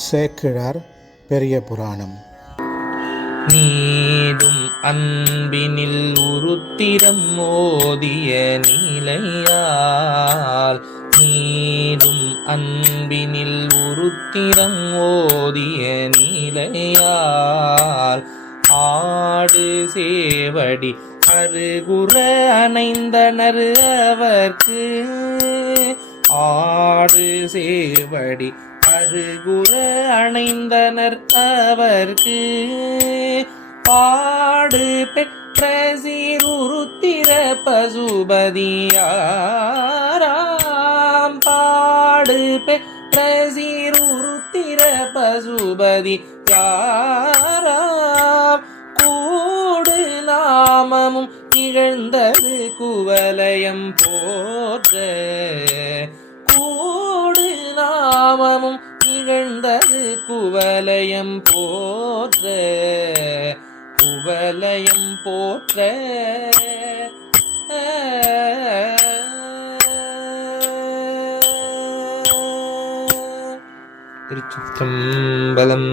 சேக்கிழார் பெரிய புராணம். நீடும் அன்பினில் உருத்திரம் மோதிய நீலையால், நீடும் அன்பினில் உருத்திரம் மோதிய நீலையால், ஆடு சேவடி அருகுற அணைந்தனர் அவர்க்கு, ஆடு சேவடி அருகுற அணைந்தனர் அவர்க்கு, பாடு பெற்ற சீருருத்திர பசுபதியாராம், பாடு பெற்ற சீருருத்திர பசுபதி யாராம், கூடு நாமமும் நிகழ்ந்தது குவலயம் போற்ற, கூடு நாமமும் நிகழ்ந்தது குவலயம் போற்ற, குவலயம் போற்ற. திருச்சிற்றம்பலம்.